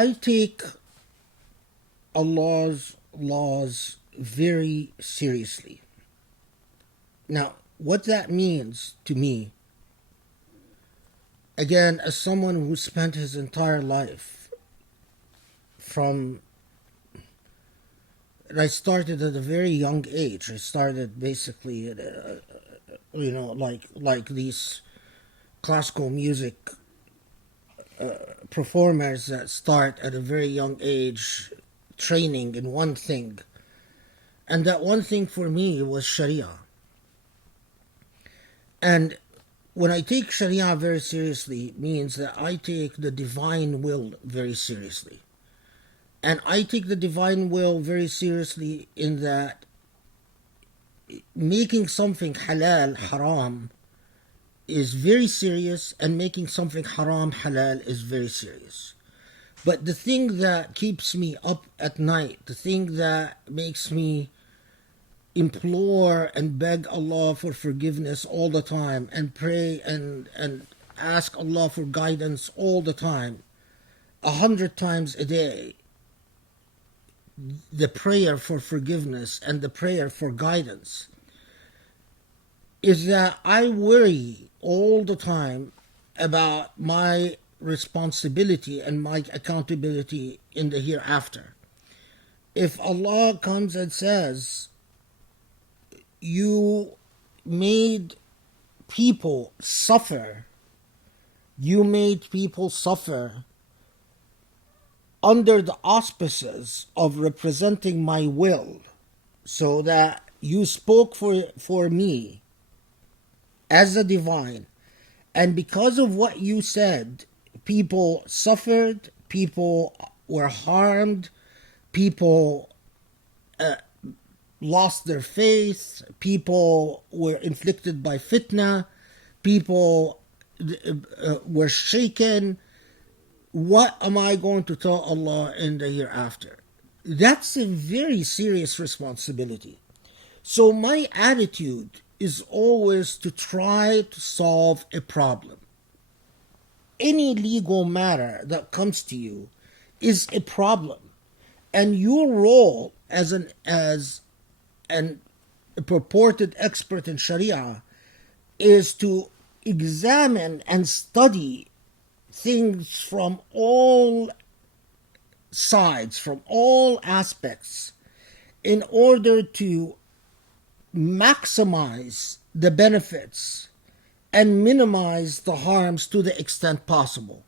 I take Allah's laws very seriously. Now, what that means to me, again, as someone who spent his entire life from, I started at a very young age. I started basically at like these classical music performers that start at a very young age training in one thing. And that one thing for me was Sharia. And when I take Sharia very seriously, it means that I take the divine will very seriously. And I take the divine will very seriously in that making something halal haram is very serious, and making something haram halal is very serious. But the thing that keeps me up at night, the thing that makes me implore and beg Allah for forgiveness all the time, and pray and ask Allah for guidance all the time, 100 times a day, the prayer for forgiveness and the prayer for guidance, is that I worry all the time about my responsibility and my accountability in the hereafter. If Allah comes and says, you made people suffer, you made people suffer under the auspices of representing my will, so that you spoke for me as a divine, and because of what you said, people suffered, people were harmed, people lost their faith, people were inflicted by fitna, people were shaken. What am I going to tell Allah in the hereafter? That's a very serious responsibility. So my attitude is always to try to solve a problem. Any legal matter that comes to you is a problem, and your role as a purported expert in Sharia is to examine and study things from all sides, from all aspects, in order to maximize the benefits and minimize the harms to the extent possible,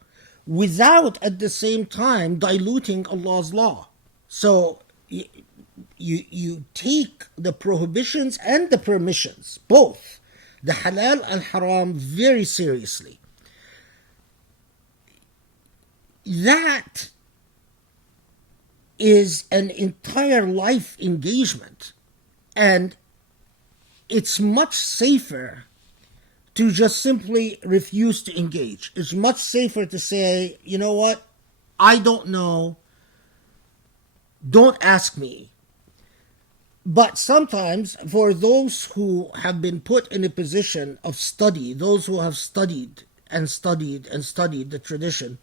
without at the same time diluting Allah's law. So you take the prohibitions and the permissions, both the halal and haram, very seriously. That is an entire life engagement, and it's much safer to just simply refuse to engage. It's much safer to say, you know what, I don't know, don't ask me. But sometimes, for those who have been put in a position of study, those who have studied and studied and studied the tradition,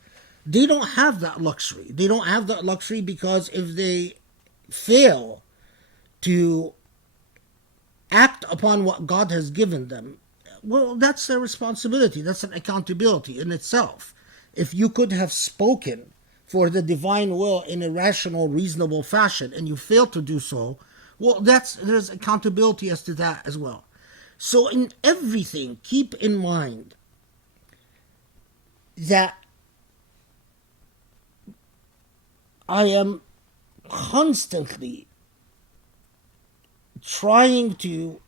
they don't have that luxury. They don't have that luxury because if they fail to act upon what God has given them, well, that's their responsibility. That's an accountability in itself. If you could have spoken for the divine will in a rational, reasonable fashion, and you fail to do so, well, there's accountability as to that as well. So in everything, keep in mind that I am constantly trying to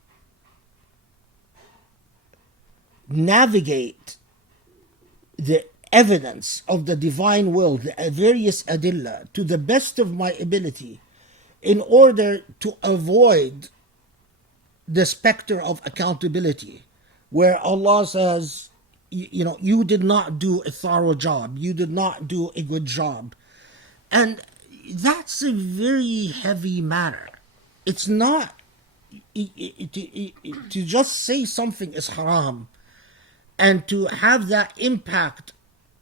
navigate the evidence of the divine will, the various adillah, to the best of my ability, in order to avoid the specter of accountability, where Allah says, you did not do a thorough job, you did not do a good job. And that's a very heavy matter. It's not, to just say something is haram and to have that impact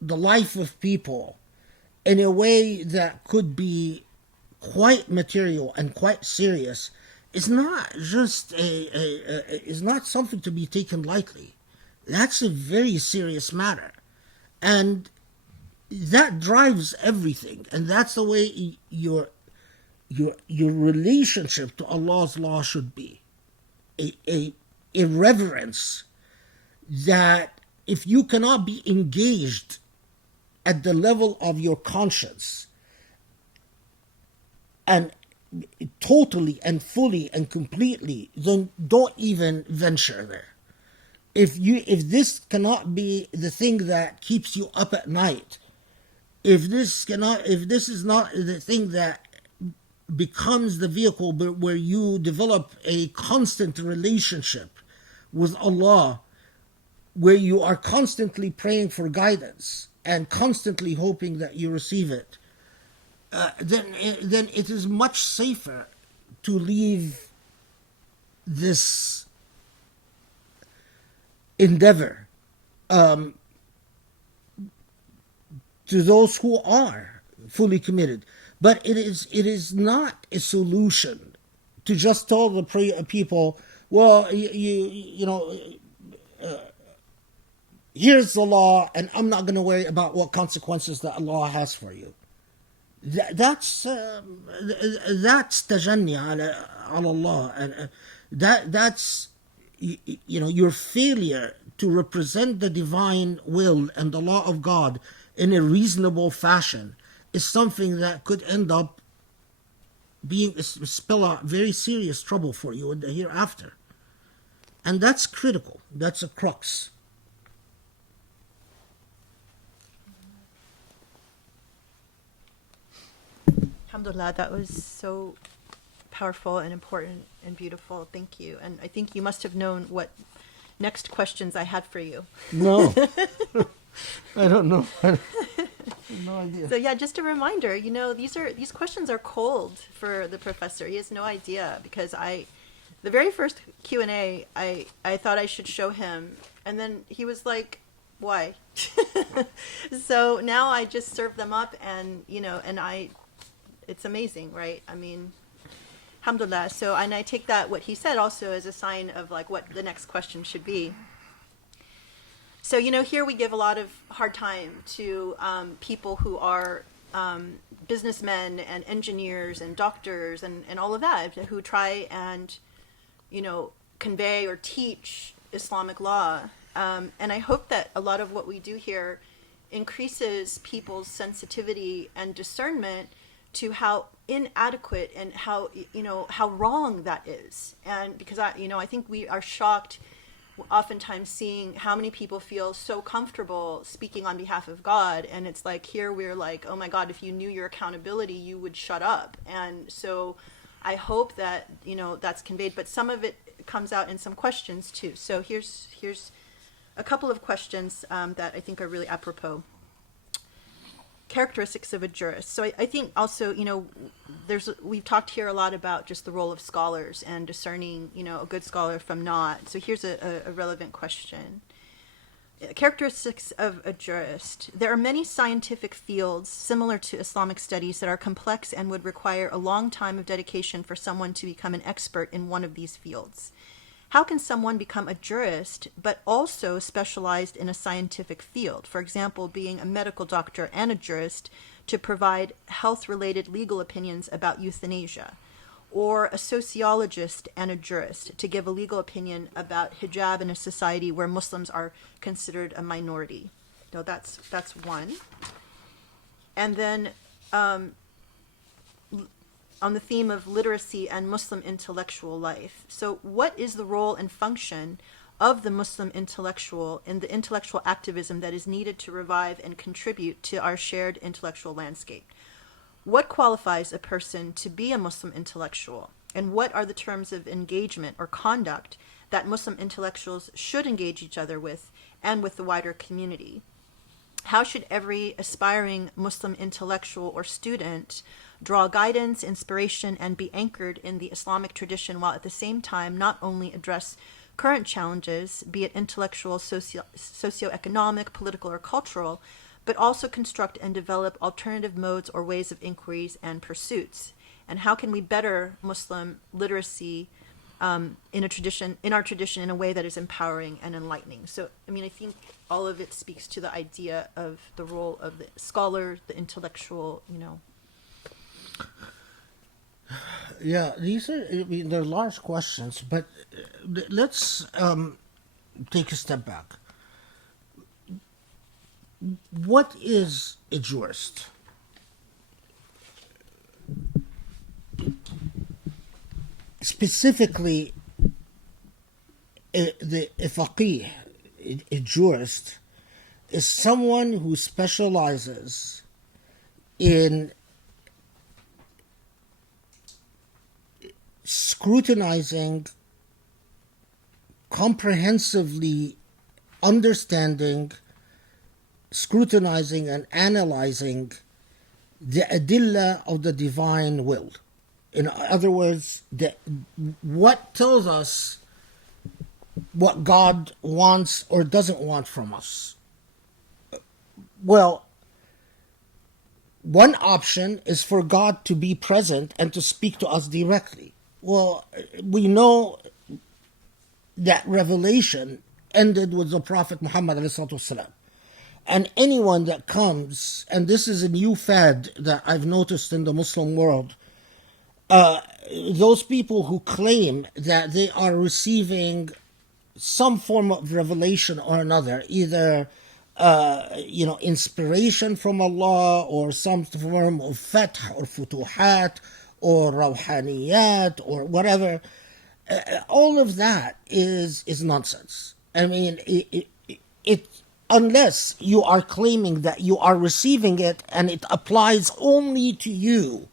the life of people in a way that could be quite material and quite serious is not just is not something to be taken lightly. That's a very serious matter, and that drives everything. And that's the way your relationship to Allah's law should be. A reverence that if you cannot be engaged at the level of your conscience and totally and fully and completely, then don't even venture there. If this cannot be the thing that keeps you up at night, if this is not the thing that becomes the vehicle where you develop a constant relationship with Allah, where you are constantly praying for guidance and constantly hoping that you receive it, then it is much safer to leave this endeavor to those who are fully committed. But it is not a solution to just tell the people, well, here's the law, and I'm not going to worry about what consequences that Allah has for you. That's tajanni ala Allah, and that's your failure to represent the divine will and the law of God in a reasonable fashion is something that could end up spell out very serious trouble for you in the hereafter. And that's critical. That's a crux. Alhamdulillah, that was so powerful and important and beautiful. Thank you. And I think you must have known what next questions I had for you. No. I don't know. I have no idea. So yeah, just a reminder, these questions are cold for the professor. He has no idea, because the very first Q&A, I thought I should show him, and then he was like, why? So now I just serve them up, and it's amazing, right? I mean, alhamdulillah. So, and I take that, what he said, also as a sign of like what the next question should be. So, here we give a lot of hard time to people who are businessmen and engineers and doctors and all of that, who try and, convey or teach Islamic law. And I hope that a lot of what we do here increases people's sensitivity and discernment to how inadequate and how wrong that is. And because I think we are shocked oftentimes seeing how many people feel so comfortable speaking on behalf of God, and it's like here we're like, oh my God, if you knew your accountability, you would shut up. And so I hope that that's conveyed, but some of it comes out in some questions too. So here's a couple of questions that I think are really apropos. Characteristics of a jurist. So I think also, we've talked here a lot about just the role of scholars and discerning, a good scholar from not. So here's a relevant question. Characteristics of a jurist. There are many scientific fields similar to Islamic studies that are complex and would require a long time of dedication for someone to become an expert in one of these fields. How can someone become a jurist, but also specialized in a scientific field? For example, being a medical doctor and a jurist to provide health-related legal opinions about euthanasia, or a sociologist and a jurist to give a legal opinion about hijab in a society where Muslims are considered a minority. So that's one. And then on the theme of literacy and Muslim intellectual life. So what is the role and function of the Muslim intellectual in the intellectual activism that is needed to revive and contribute to our shared intellectual landscape? What qualifies a person to be a Muslim intellectual? And what are the terms of engagement or conduct that Muslim intellectuals should engage each other with and with the wider community? How should every aspiring Muslim intellectual or student draw guidance, inspiration, and be anchored in the Islamic tradition while at the same time not only address current challenges, be it intellectual, socioeconomic, political, or cultural, but also construct and develop alternative modes or ways of inquiries and pursuits. And how can we better Muslim literacy in our tradition in a way that is empowering and enlightening? So, I mean, I think all of it speaks to the idea of the role of the scholar, the intellectual, Yeah, these are, I mean, they're large questions, but let's take a step back. What is a jurist? Specifically, a faqih, a jurist, is someone who specializes in scrutinizing, comprehensively understanding, scrutinizing and analyzing the adillah of the divine will. In other words, what tells us what God wants or doesn't want from us. Well, one option is for God to be present and to speak to us directly. Well, we know that revelation ended with the Prophet Muhammad ﷺ. And anyone that comes, and this is a new fad that I've noticed in the Muslim world, those people who claim that they are receiving some form of revelation or another, either inspiration from Allah or some form of fath or futuhat or rawhaniyat or whatever, all of that is nonsense. I mean, it unless you are claiming that you are receiving it and it applies only to you,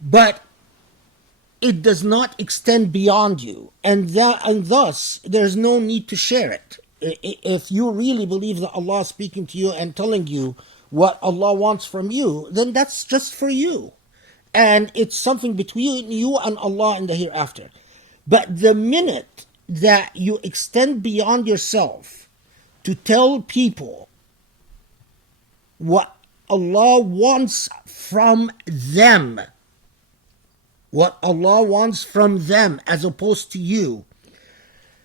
but it does not extend beyond you, and thus there's no need to share it. If you really believe that Allah is speaking to you and telling you what Allah wants from you, then that's just for you, and it's something between you and Allah in the hereafter. But the minute that you extend beyond yourself to tell people what Allah wants from them, what Allah wants from them as opposed to you,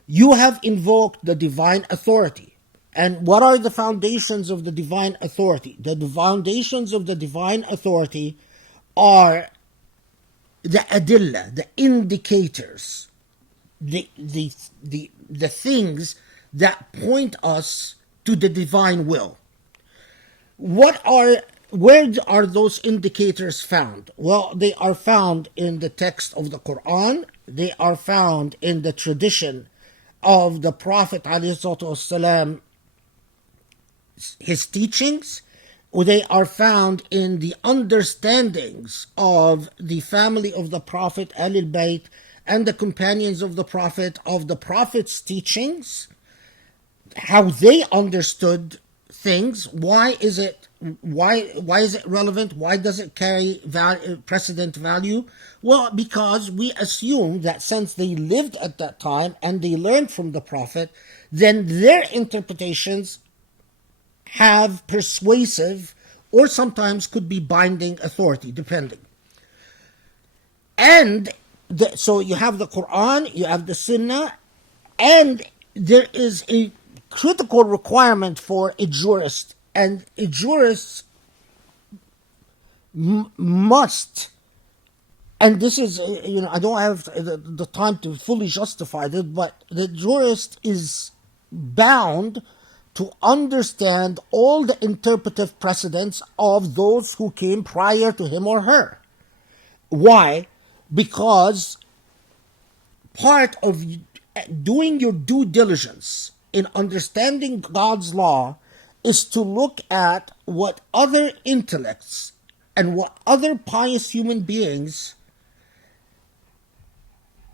you have invoked the divine authority. And what are the foundations of the divine authority? The foundations of the divine authority are the adillah, the indicators, the things that point us to the divine will. Where are those indicators found? Well, they are found in the text of the Quran. They are found in the tradition of the Prophet ﷺ, his teachings. They are found in the understandings of the family of the Prophet, Ahlul Bayt, and the companions of the Prophet's teachings, how they understood things. Why is it relevant? Why does it carry precedent value? Well, because we assume that since they lived at that time and they learned from the Prophet, then their interpretations have persuasive or sometimes could be binding authority, depending. And so you have the Quran, you have the Sunnah, and there is a critical requirement for a jurist. And a jurist must, and this is, I don't have the time to fully justify it, but the jurist is bound to understand all the interpretive precedents of those who came prior to him or her. Why? Because part of doing your due diligence in understanding God's law is to look at what other intellects and what other pious human beings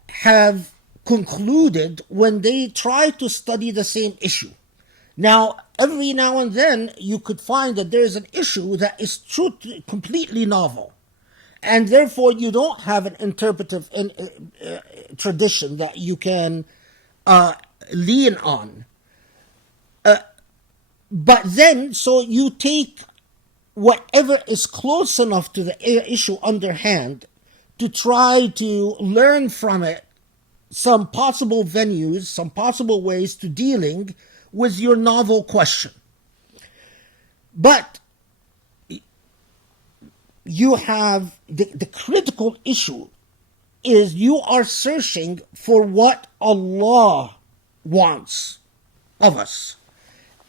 have concluded when they try to study the same issue. Now, every now and then you could find that there is an issue that is completely novel, and therefore you don't have an interpretive tradition that you can lean on. But then, so you take whatever is close enough to the issue underhand to try to learn from it some possible venues, some possible ways to dealing with your novel question. But you have the critical issue is you are searching for what Allah wants of us.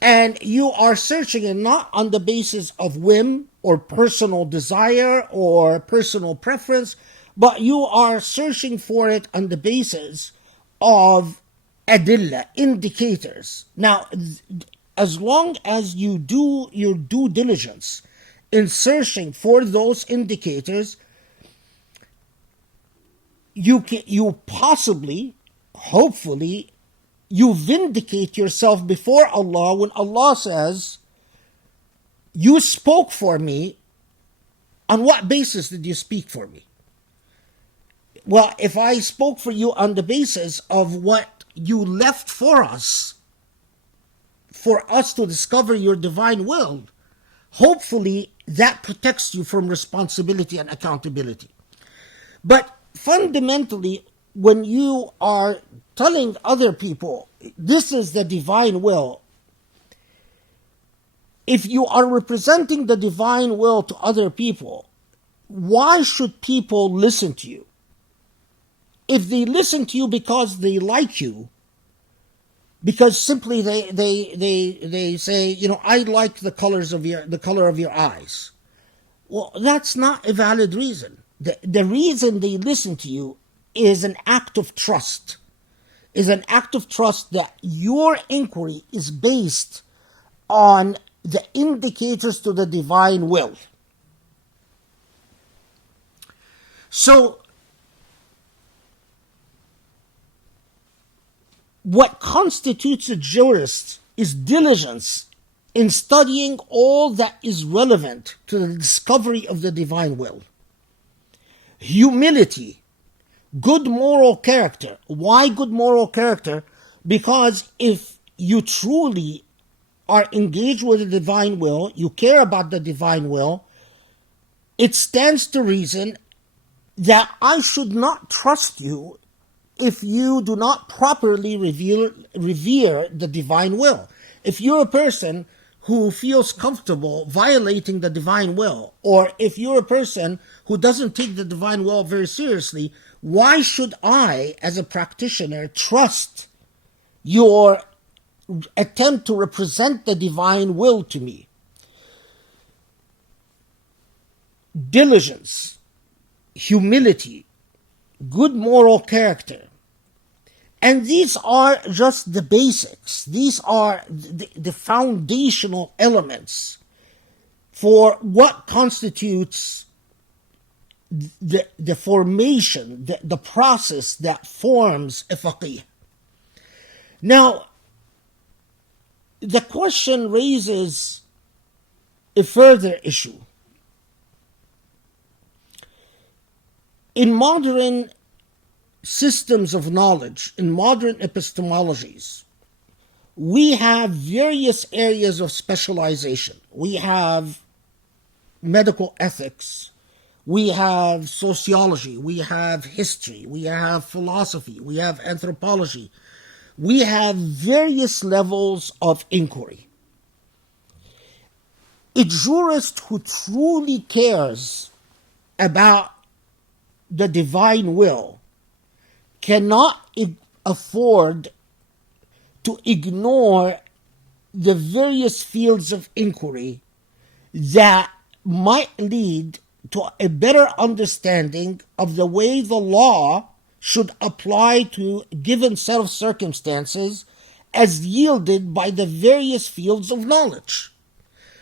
And you are searching it not on the basis of whim or personal desire or personal preference, but you are searching for it on the basis of adilla, indicators. Now, as long as you do your due diligence in searching for those indicators, you possibly, hopefully, you vindicate yourself before Allah when Allah says, you spoke for me. On what basis did you speak for me? Well, if I spoke for you on the basis of what you left for us to discover your divine will, hopefully that protects you from responsibility and accountability. But fundamentally, when you are telling other people, this is the divine will, if you are representing the divine will to other people, why should people listen to you? If they listen to you because they like you, because simply they say, I like the color of your eyes. Well, that's not a valid reason. The reason they listen to you is an act of trust. Is an act of trust that your inquiry is based on the indicators to the divine will. So, what constitutes a jurist is diligence in studying all that is relevant to the discovery of the divine will. Humility, good moral character. Why good moral character? Because if you truly are engaged with the divine will, you care about the divine will, it stands to reason that I should not trust you if you do not properly revere the divine will. If you're a person who feels comfortable violating the divine will, or if you're a person who doesn't take the divine will very seriously, why should I, as a practitioner, trust your attempt to represent the divine will to me? Diligence, humility, good moral character. And these are just the basics. These are the foundational elements for what constitutes the formation, the process that forms a faqih. Now, the question raises a further issue. In modern systems of knowledge, in modern epistemologies, we have various areas of specialization. We have medical ethics, we have sociology, we have history, we have philosophy, we have anthropology. We have various levels of inquiry. A jurist who truly cares about the divine will cannot afford to ignore the various fields of inquiry that might lead to a better understanding of the way the law should apply to a given set of circumstances as yielded by the various fields of knowledge.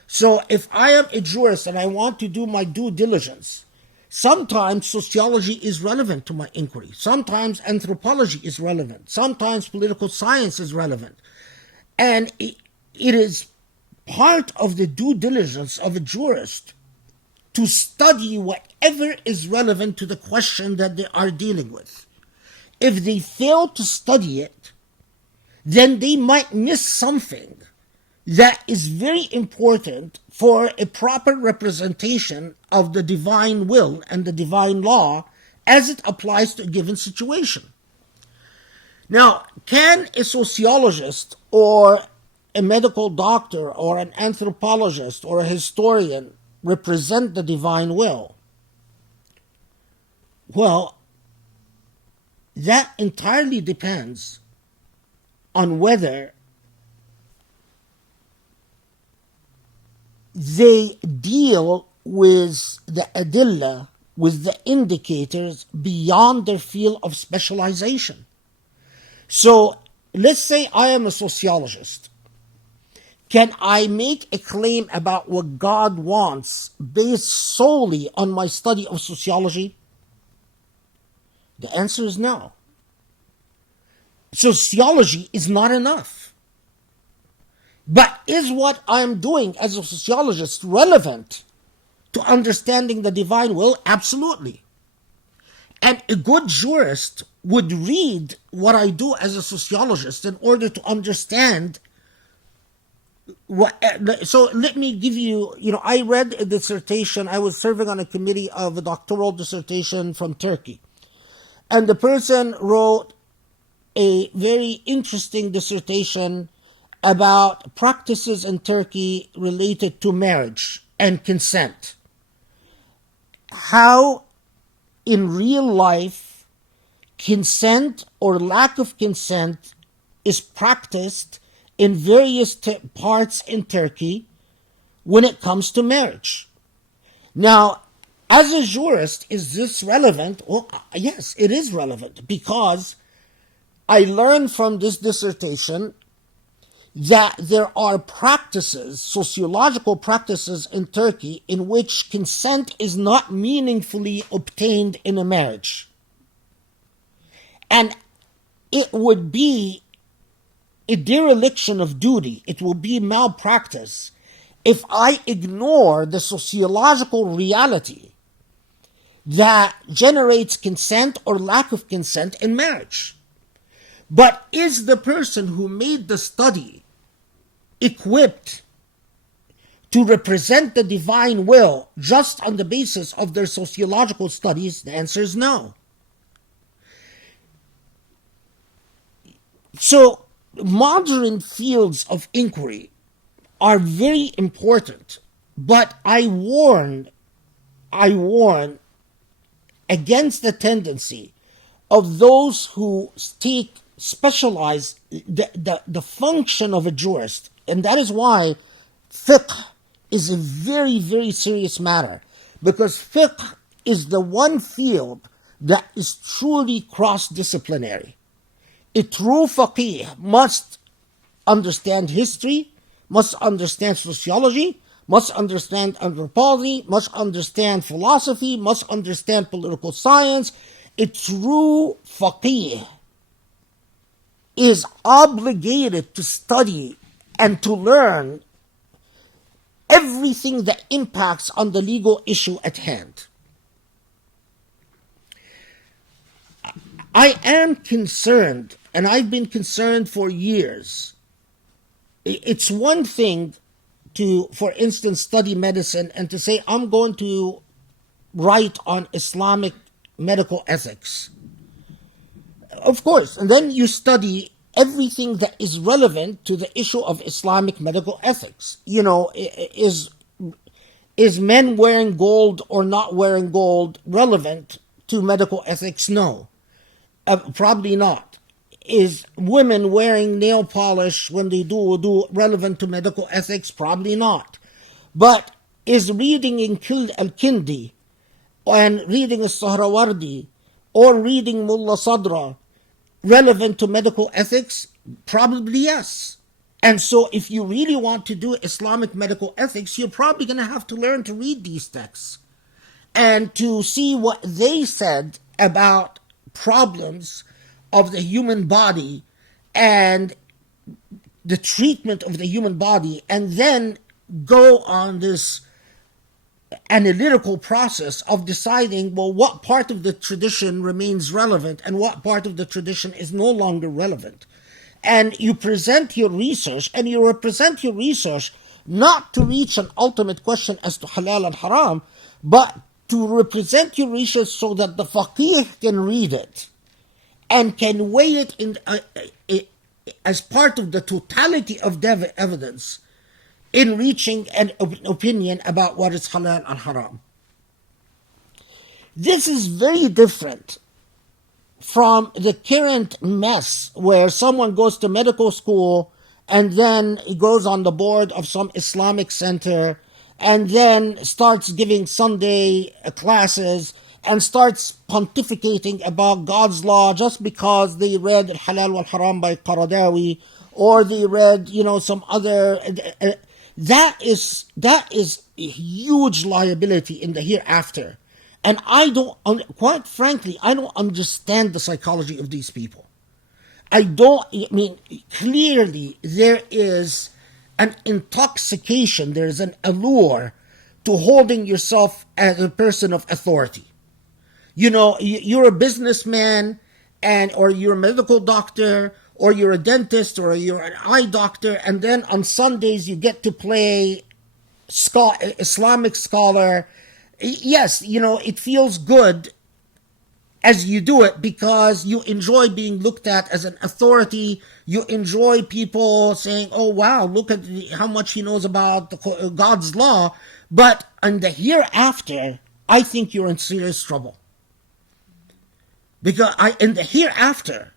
So if I am a jurist and I want to do my due diligence, sometimes sociology is relevant to my inquiry. Sometimes anthropology is relevant. Sometimes political science is relevant. And it is part of the due diligence of a jurist to study whatever is relevant to the question that they are dealing with. If they fail to study it, then they might miss something that is very important for a proper representation of the divine will and the divine law as it applies to a given situation. Now, can a sociologist or a medical doctor or an anthropologist or a historian represent the divine will? Well, that entirely depends on whether they deal with the adilla, with the indicators beyond their field of specialization. So let's say I am a sociologist. Can I make a claim about what God wants based solely on my study of sociology? The answer is no. Sociology is not enough. But is what I'm doing as a sociologist relevant to understanding the divine will? Absolutely. And a good jurist would read what I do as a sociologist in order to understand what. So let me give you, I read a dissertation. I was serving on a committee of a doctoral dissertation from Turkey. And the person wrote a very interesting dissertation about practices in Turkey related to marriage and consent. How in real life consent or lack of consent is practiced in various parts in Turkey when it comes to marriage. Now, as a jurist, is this relevant? Well, yes, it is relevant, because I learned from this dissertation that there are practices, sociological practices in Turkey, in which consent is not meaningfully obtained in a marriage. And it would be a dereliction of duty, it will be malpractice, if I ignore the sociological reality that generates consent or lack of consent in marriage. But is the person who made the study equipped to represent the divine will just on the basis of their sociological studies? The answer is no. So modern fields of inquiry are very important, but I warn against the tendency of those who specialize the function of a jurist. And that is why fiqh is a very, very serious matter, because fiqh is the one field that is truly cross-disciplinary. A true faqih must understand history, must understand sociology, must understand anthropology, must understand philosophy, must understand political science. A true faqih is obligated to study and to learn everything that impacts on the legal issue at hand. I am concerned, and I've been concerned for years. It's one thing to, for instance, study medicine and to say, I'm going to write on Islamic medical ethics. Of course, and then you study everything that is relevant to the issue of Islamic medical ethics. Is men wearing gold or not wearing gold relevant to medical ethics? No. Probably not. Is women wearing nail polish when they do wudu relevant to medical ethics? Probably not. But is reading in Al-Kindi and reading Al-Sahrawardi or reading Mullah Sadra relevant to medical ethics? Probably yes. And so if you really want to do Islamic medical ethics, you're probably going to have to learn to read these texts and to see what they said about problems of the human body and the treatment of the human body, and then go on this analytical process of deciding, well, what part of the tradition remains relevant and what part of the tradition is no longer relevant. and you present your research, and you represent your research not to reach an ultimate question as to halal and haram, but to represent your research so that the faqih can read it and can weigh it as part of the totality of evidence in reaching an opinion about what is halal and haram. This is very different from the current mess where someone goes to medical school and then he goes on the board of some Islamic center and then starts giving Sunday classes and starts pontificating about God's law just because they read Al-Halal wal-Haram by Qaradawi, or they read, some other... That is a huge liability in the hereafter. And quite frankly, I don't understand the psychology of these people. Clearly there is an intoxication, there's an allure to holding yourself as a person of authority. You're a businessman, or you're a medical doctor, or you're a dentist, or you're an eye doctor, and then on Sundays you get to play Islamic scholar. Yes, it feels good as you do it because you enjoy being looked at as an authority. You enjoy people saying, oh wow, look at how much he knows about God's law. But in the hereafter, I think you're in serious trouble. Because in the hereafter,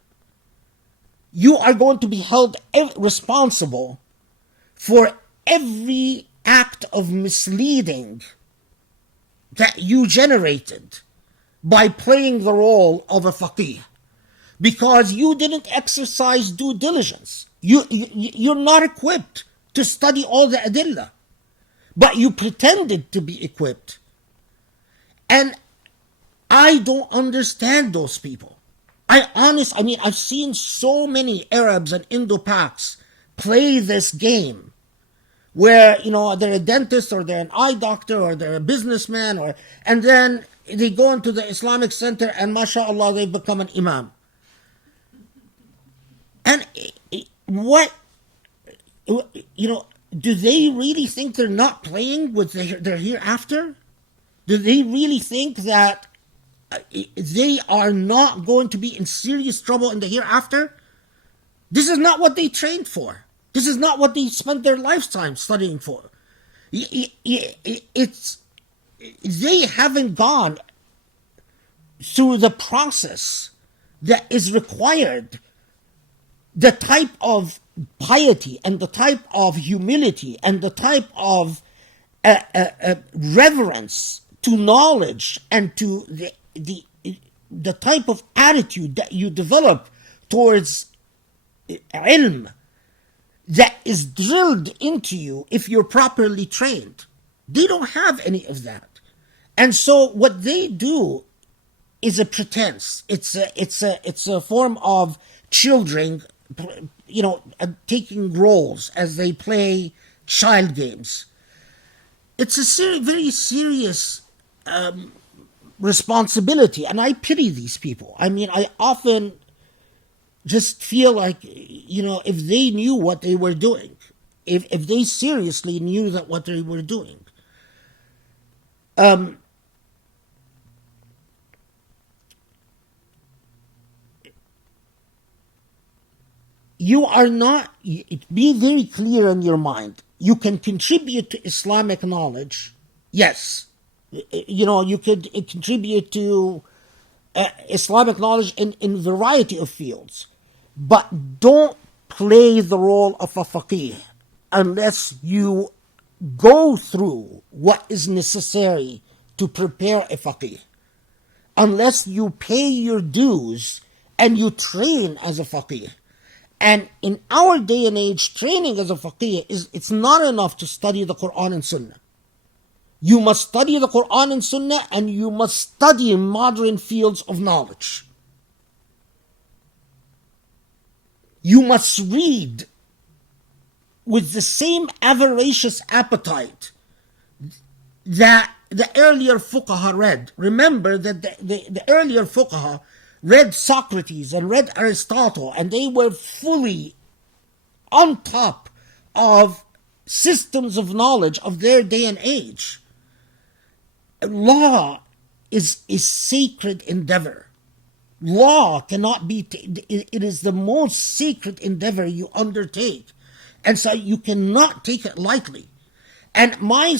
you are going to be held responsible for every act of misleading that you generated by playing the role of a faqih, because you didn't exercise due diligence. You're not equipped to study all the adillah, but you pretended to be equipped. And I don't understand those people. I've seen so many Arabs and Indo-Paks play this game where, they're a dentist or they're an eye doctor or they're a businessman, and then they go into the Islamic center and mashallah, they become an imam. And do they really think they're not playing with their hereafter? Do they really think that they are not going to be in serious trouble in the hereafter? This is not what they trained for. This is not what they spent their lifetime studying for. They haven't gone through the process that is required, the type of piety and the type of humility and the type of reverence to knowledge and to the type of attitude that you develop towards ilm that is drilled into you if you're properly trained. They don't have any of that. And so what they do is a pretense. It's a form of children, taking roles as they play child games. It's a very serious responsibility, and I pity these people. I often just feel like, if they knew what they were doing, if they seriously knew that what they were doing, you are not, be very clear in your mind. You can contribute to Islamic knowledge, yes. You could contribute to Islamic knowledge in a variety of fields. But don't play the role of a faqih unless you go through what is necessary to prepare a faqih. Unless you pay your dues and you train as a faqih. And in our day and age, training as a faqih it's not enough to study the Quran and Sunnah. You must study the Quran and Sunnah, and you must study modern fields of knowledge. You must read with the same avaricious appetite that the earlier fuqaha read. Remember that the earlier fuqaha read Socrates and read Aristotle, and they were fully on top of systems of knowledge of their day and age. Law is sacred endeavor. Law cannot be, it is the most sacred endeavor you undertake. And so you cannot take it lightly. And my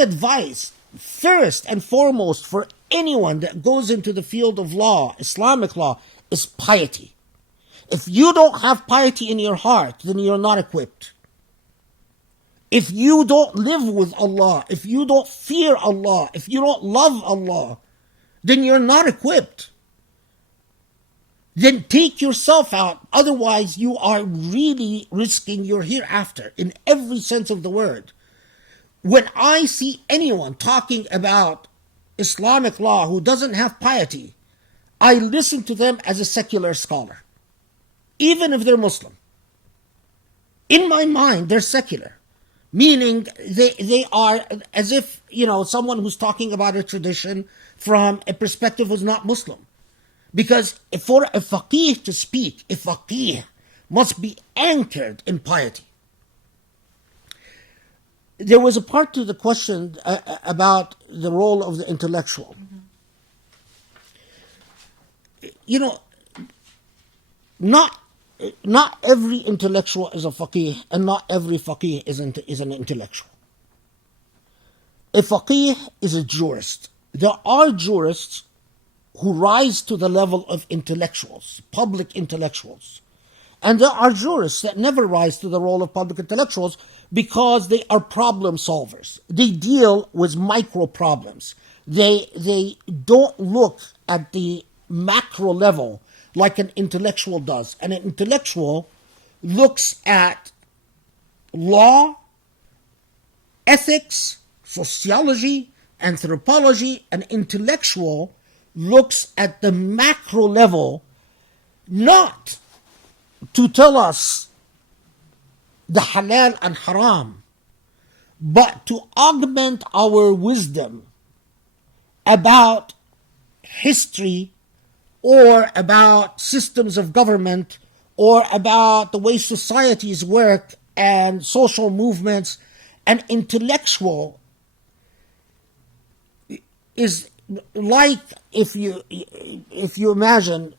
advice, first and foremost, for anyone that goes into the field of law, Islamic law, is piety. If you don't have piety in your heart, then you're not equipped. If you don't live with Allah, if you don't fear Allah, if you don't love Allah, then you're not equipped. Then take yourself out. Otherwise, you are really risking your hereafter in every sense of the word. When I see anyone talking about Islamic law who doesn't have piety, I listen to them as a secular scholar, even if they're Muslim. In my mind, they're secular. Meaning they are as if, someone who's talking about a tradition from a perspective who's not Muslim. Because for a faqih to speak, a faqih must be anchored in piety. There was a part to the question about the role of the intellectual. Not every intellectual is a faqih, and not every faqih is an intellectual. A faqih is a jurist. There are jurists who rise to the level of intellectuals, public intellectuals. And there are jurists that never rise to the role of public intellectuals because they are problem solvers. They deal with micro problems. They don't look at the macro level like an intellectual does. And an intellectual looks at law, ethics, sociology, anthropology. An intellectual looks at the macro level, not to tell us the halal and haram, but to augment our wisdom about history, or about systems of government, or about the way societies work and social movements. An intellectual is like, if you imagine,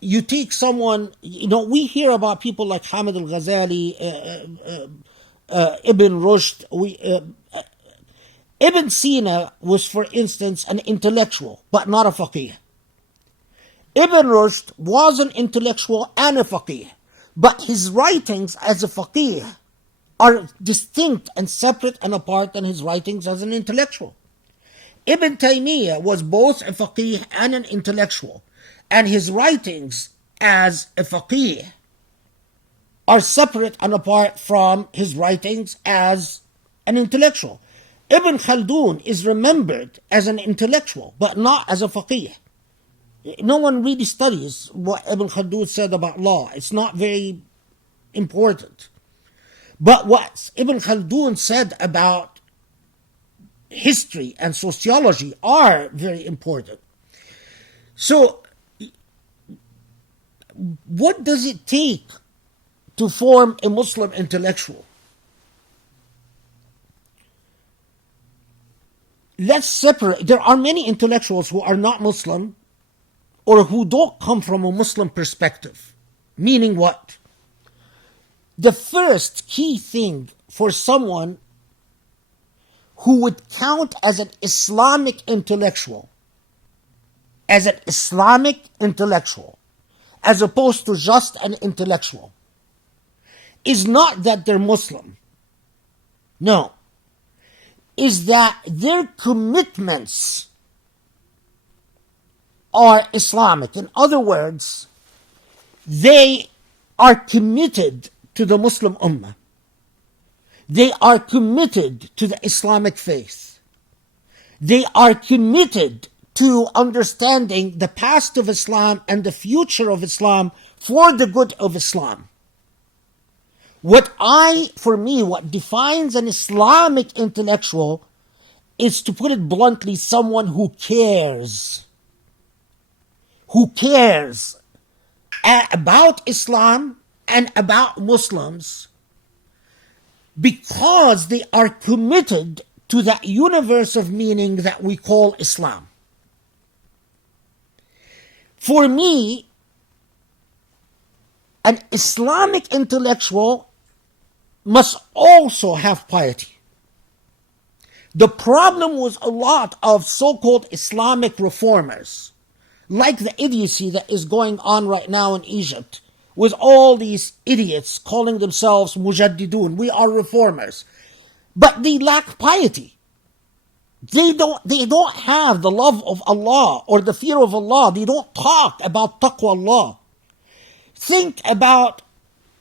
you take someone, we hear about people like Hamid al-Ghazali, Ibn Rushd. Ibn Sina was, for instance, an intellectual, but not a faqih. Ibn Rushd was an intellectual and a faqih, but his writings as a faqih are distinct and separate and apart than his writings as an intellectual. Ibn Taymiyyah was both a faqih and an intellectual, and his writings as a faqih are separate and apart from his writings as an intellectual. Ibn Khaldun is remembered as an intellectual, but not as a faqih. No one really studies what Ibn Khaldun said about law. It's not very important. But what Ibn Khaldun said about history and sociology are very important. So, what does it take to form a Muslim intellectual? Let's separate. There are many intellectuals who are not Muslim, or who don't come from a Muslim perspective. Meaning what? The first key thing for someone who would count as an Islamic intellectual, as opposed to just an intellectual, is not that they're Muslim. No. Is that their commitments are Islamic. In other words, they are committed to the Muslim Ummah. They are committed to the Islamic faith. They are committed to understanding the past of Islam and the future of Islam for the good of Islam. What defines an Islamic intellectual is, to put it bluntly, someone who cares. who cares about Islam and about Muslims because they are committed to that universe of meaning that we call Islam. For me, an Islamic intellectual must also have piety. The problem with a lot of so-called Islamic reformers, like the idiocy that is going on right now in Egypt, with all these idiots calling themselves mujaddidun, we are reformers, but they lack piety. They don't have the love of Allah or the fear of Allah. They don't talk about taqwa Allah. Think about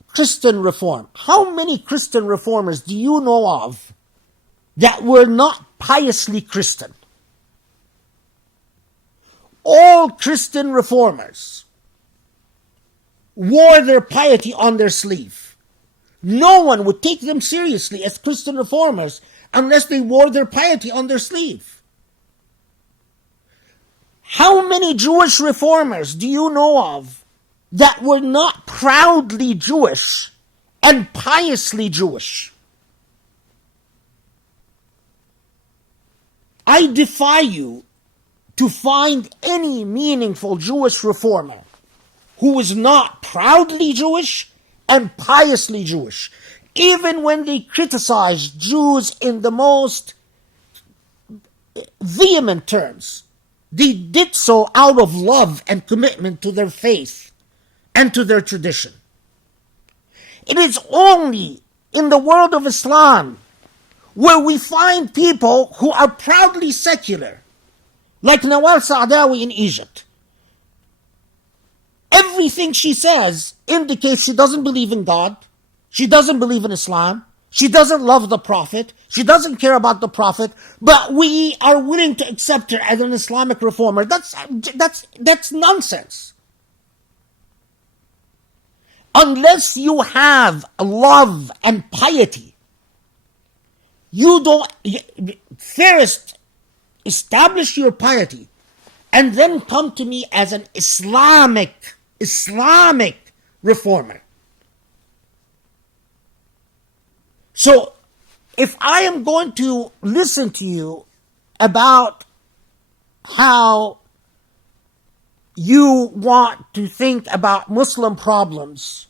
Christian reform. How many Christian reformers do you know of that were not piously Christian? All Christian reformers wore their piety on their sleeve. No one would take them seriously as Christian reformers unless they wore their piety on their sleeve. How many Jewish reformers do you know of that were not proudly Jewish and piously Jewish? I defy you to find any meaningful Jewish reformer who is not proudly Jewish and piously Jewish, even when they criticize Jews in the most vehement terms. They did so out of love and commitment to their faith and to their tradition. It is only in the world of Islam where we find people who are proudly secular, like Nawal Saadawi in Egypt. Everything she says indicates she doesn't believe in God, she doesn't believe in Islam, she doesn't love the Prophet, she doesn't care about the Prophet, but we are willing to accept her as an Islamic reformer. That's nonsense. Unless you have love and piety, you don't. First, establish your piety, and then come to me as an Islamic reformer. So, if I am going to listen to you about how you want to think about Muslim problems,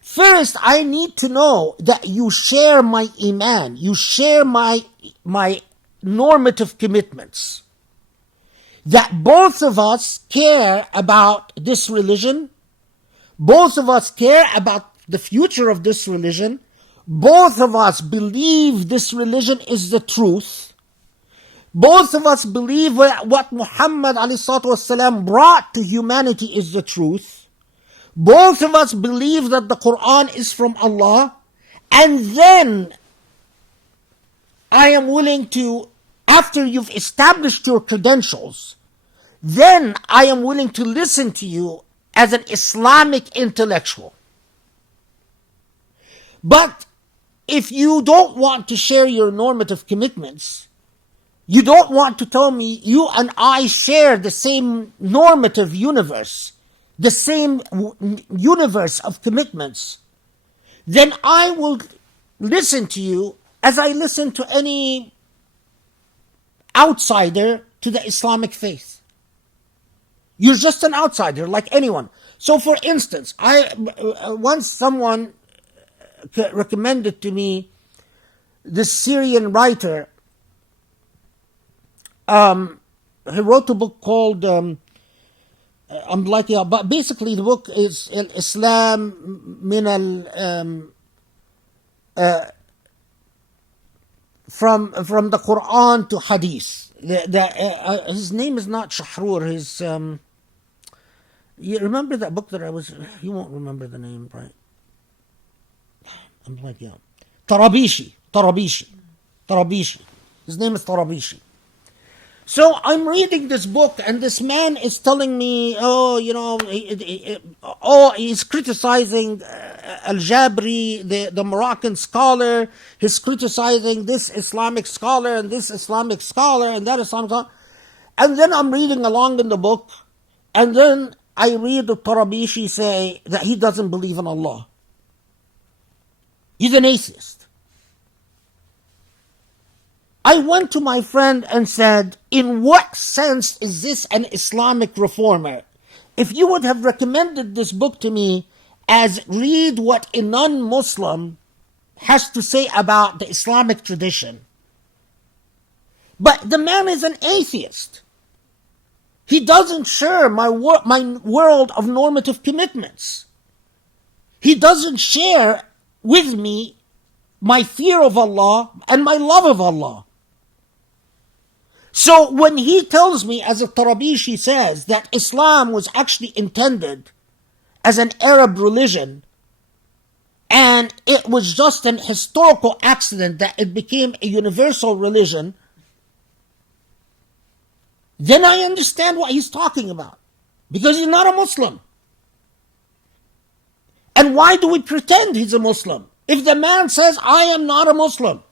first I need to know that you share my iman, you share my normative commitments, that both of us care about this religion, both of us care about the future of this religion, both of us believe this religion is the truth, both of us believe what Muhammad ﷺ brought to humanity is the truth, both of us believe that the Quran is from Allah, and then I am willing to, after you've established your credentials, then I am willing to listen to you as an Islamic intellectual. But if you don't want to share your normative commitments, you don't want to tell me you and I share the same normative universe, the same universe of commitments, then I will listen to you as I listen to any outsider to the Islamic faith. You're just an outsider like anyone. So for instance, once someone recommended to me this Syrian writer. He wrote a book called but basically the book is Islam min from the Quran to Hadith. His name is not Shahrur. You remember that book that you won't remember the name, right? Tarabishi. His name is Tarabishi. So I'm reading this book, and this man is telling me, he's criticizing Al-Jabri, the Moroccan scholar. He's criticizing this Islamic scholar and this Islamic scholar and that Islamic scholar. And then I'm reading along in the book, and then I read the Tarabishi say that he doesn't believe in Allah. He's an atheist. I went to my friend and said, in what sense is this an Islamic reformer? If you would have recommended this book to me as read what a non-Muslim has to say about the Islamic tradition. But the man is an atheist. He doesn't share my world of normative commitments. He doesn't share with me my fear of Allah and my love of Allah. So when he tells me, as Tarabishi says, that Islam was actually intended as an Arab religion, and it was just an historical accident that it became a universal religion, then I understand what he's talking about. Because he's not a Muslim. And why do we pretend he's a Muslim? If the man says, I am not a Muslim.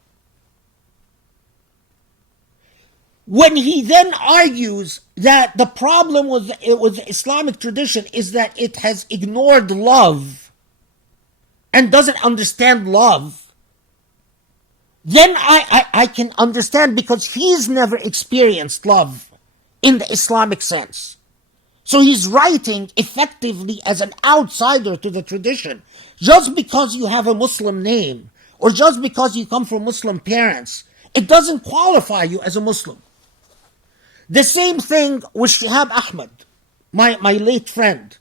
When he then argues that the problem with the Islamic tradition is that it has ignored love and doesn't understand love, then I can understand, because he's never experienced love in the Islamic sense. So he's writing effectively as an outsider to the tradition. Just because you have a Muslim name, or just because you come from Muslim parents, it doesn't qualify you as a Muslim. The same thing with Shihab Ahmed, my late friend.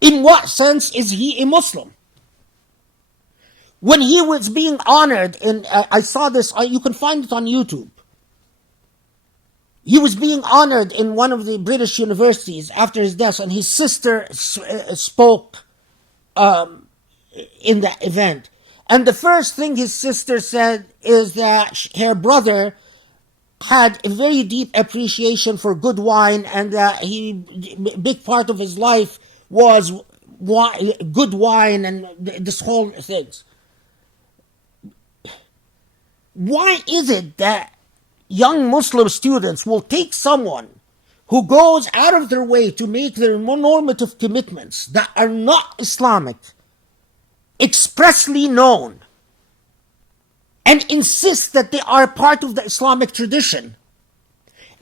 In what sense is he a Muslim? When he was being honored, I saw this, you can find it on YouTube. He was being honored in one of the British universities after his death, and his sister spoke in that event. And the first thing his sister said is that her brother had a very deep appreciation for good wine, and that a big part of his life was good wine and this whole things. Why is it that young Muslim students will take someone who goes out of their way to make their normative commitments that are not Islamic expressly known, and insist that they are part of the Islamic tradition?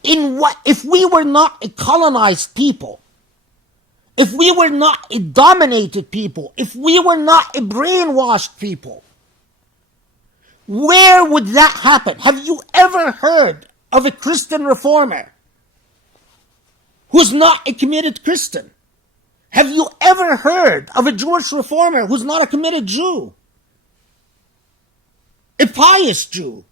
If we were not a colonized people, if we were not a dominated people, if we were not a brainwashed people, where would that happen? Have you ever heard of a Christian reformer who's not a committed Christian? Have you ever heard of a Jewish reformer who's not a committed Jew? A pious Jew?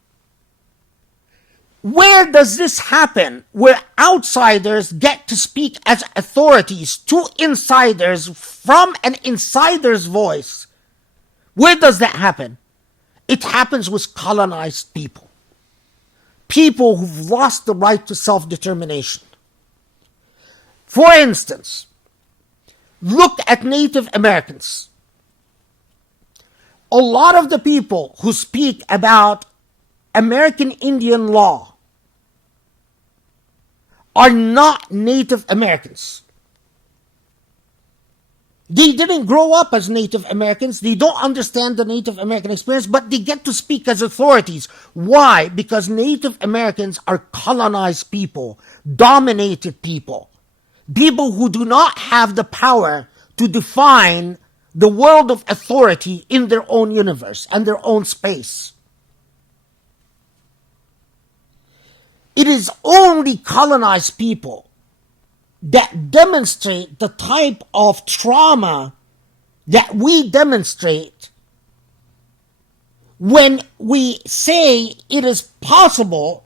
Where does this happen, where outsiders get to speak as authorities to insiders from an insider's voice? Where does that happen? It happens with colonized people. People who've lost the right to self-determination. For instance, look at Native Americans. A lot of the people who speak about American Indian law are not Native Americans. They didn't grow up as Native Americans. They don't understand the Native American experience, but they get to speak as authorities. Why? Because Native Americans are colonized people, dominated people, people who do not have the power to define the world of authority in their own universe and their own space. It is only colonized people that demonstrate the type of trauma that we demonstrate when we say it is possible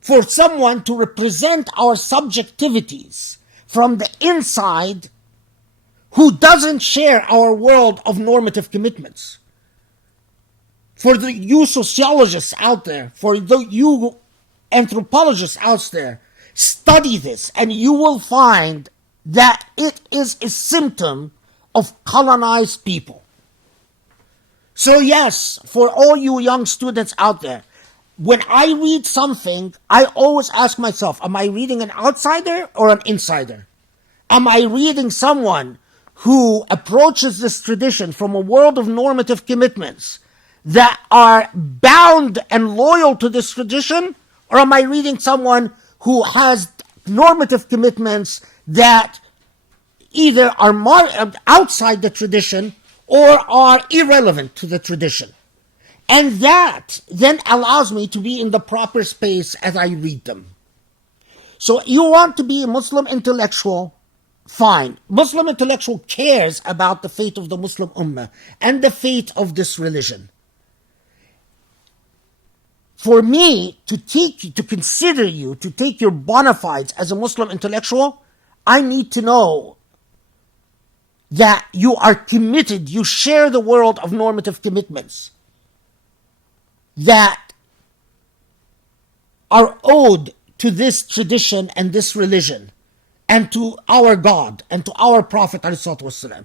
for someone to represent our subjectivities from the inside who doesn't share our world of normative commitments. For you sociologists out there, for you anthropologists out there, study this, and you will find that it is a symptom of colonized people. So yes, for all you young students out there, when I read something, I always ask myself, am I reading an outsider or an insider? Am I reading someone who approaches this tradition from a world of normative commitments that are bound and loyal to this tradition? Or am I reading someone who has normative commitments that either are outside the tradition or are irrelevant to the tradition? And that then allows me to be in the proper space as I read them. So you want to be a Muslim intellectual, fine. Muslim intellectual cares about the fate of the Muslim Ummah and the fate of this religion. For me to consider you, to take your bona fides as a Muslim intellectual, I need to know that you are committed, you share the world of normative commitments that are owed to this tradition and this religion and to our God and to our Prophet ﷺ.